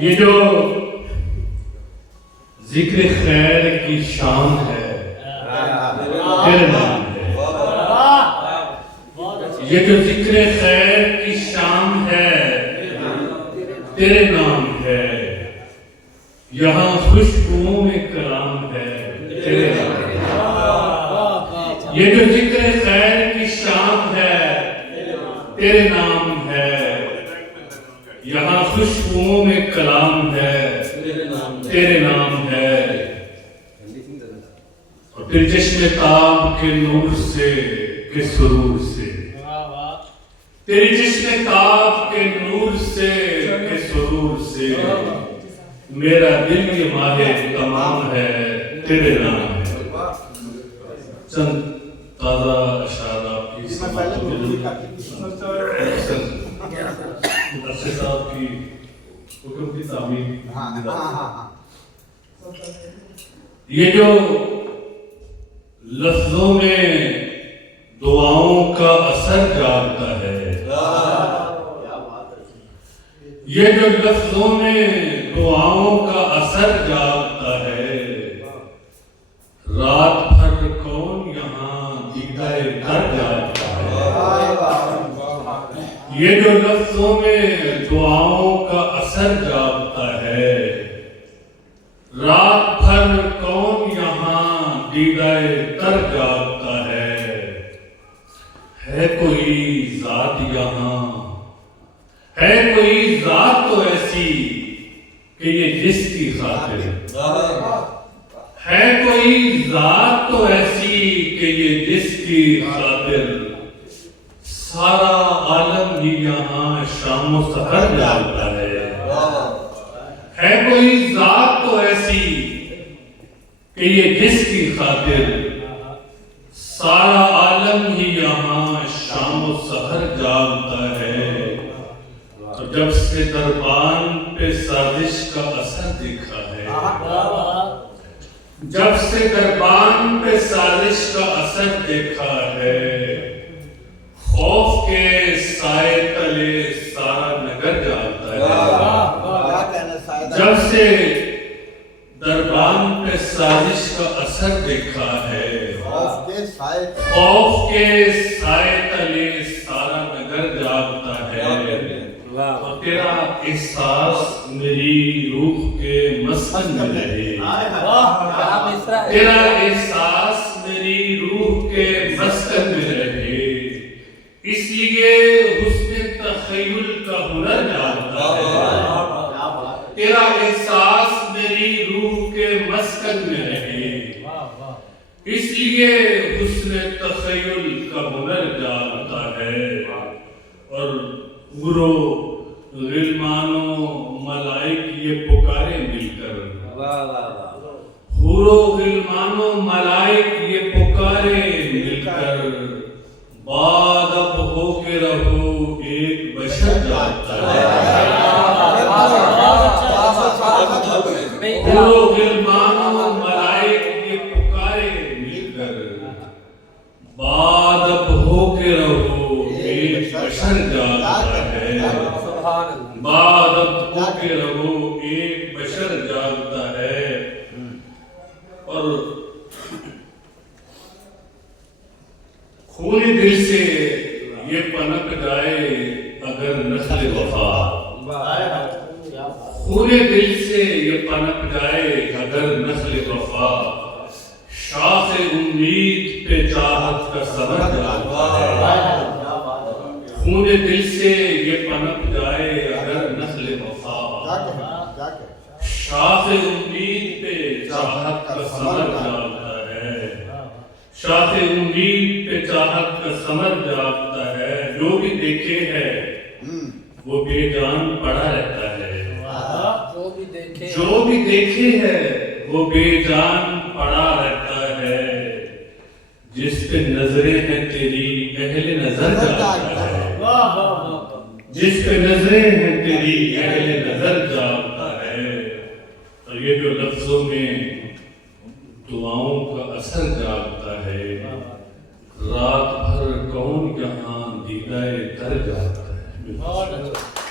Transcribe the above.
یہ جو ذکر خیر کی شام ہے تیرے نام ہے، یہ جو ذکر خیر کی شام ہے تیرے نام ہے، یہاں خوشبوؤں میں کلام ہے تیرے نام ہے، یہ جو ذکر خیر کی شام ہے تیرے نام ہے، یہاں خوشبوؤں میں کلام ہے تیرے نام ہے، اور پھر چشم تاب کے نور سے کے سرور سے، تیری چشم تاب کے نور سے کے سرور سے میرا دل یہ ماہ تمام ہے تیرے نام ہے۔ چند تازہ اشعار آپ کی صاحب کی حکم کی تعمیر، یہ جو لفظوں میں دعاؤں کا اثر جاگتا ہے، یہ جو لفظوں میں دعاؤں کا اثر جاگتا ہے، رات بھر کون یہاں دیدہ در جاگتا ہے، یہ جو لفظوں میں دعاؤں کا اثر جاگتا ہے، رات بھر کون یہاں دیدہ در جاگتا ہے کوئی ذات یہاں، ہے کوئی ذات تو ایسی کہ یہ جس کی خاطر، ہے کوئی ذات تو ایسی کہ یہ جس کی خاطر سارا عالم ہی یہاں شام و سحر جاگتا ہے کوئی ذات تو ایسی کہ یہ جس کی خاطر سارا عالم ہی یہاں شام و سحر جاگتا ہے، اور جب سے دربان پہ سازش کا اثر دکھا ہے، جب سے دربان پہ سازش کا اثر دیکھا ہے، خوف کے سائے تلے سارا نگر جاگتا ہے، جب سے دربان پہ سازش کا اثر دیکھا ہے، خوف کے سائے تلے سارا نگر جاگتا ہے، اور تیرا احساس میری روح کے مسکن میں رہے، تیرا احساس میری روح کے مسکن میں رہے، اس لیے حسن تخیل کا ہنر جاگتا ہے، تیرا احساس میری روح کے مسکن میں رہے، اس لیے حسن تخیل کا ہنر جاگتا ہے، اور گرو غلمانوں ملائک یہ پکارے مل کر، حورو غلمانوں ملائک یہ پکارے مل کر، بعد اب ہو کے رہو ایک بشر جاگتا ہے، حورو غلمانوں ملائک یہ پکارے مل کر، بعد اب ہو کے رہو ایک بشر جاگتا ہے، بعد اب ہو کے رہو ایک بشر جاگتا ہے، اور خون دل سے یہ پنپ جائے اگر نسل وفا، خون دل سے یہ پنپ جائے اگر نسل وفا، شاخ امید پہ چاہت کا ثمر جاگتا ہے، خون دل سے یہ پنپ جائے اگر نسل وفا، شاخ امید پہ چاہت کا ثمر جاگتا ہے، شاخ امید پہ چاہت کا ثمر جاگتا ہے، جو بھی دیکھے ہے وہ بے جان پڑا رہتا ہے، جو بھی دیکھے ہے وہ بے جان پڑا رہتا ہے، جس پہ نظریں ہیں تیری اہل نظر جاگتا ہے، جس پہ نظریں ہیں تیری اہل نظر جاگتا ہے، اور یہ جو لفظوں میں دعاؤں کا اثر جاگتا ہے، رات بھر کون یہاں دیدہ در جاگتا ہے۔ بہت اچھا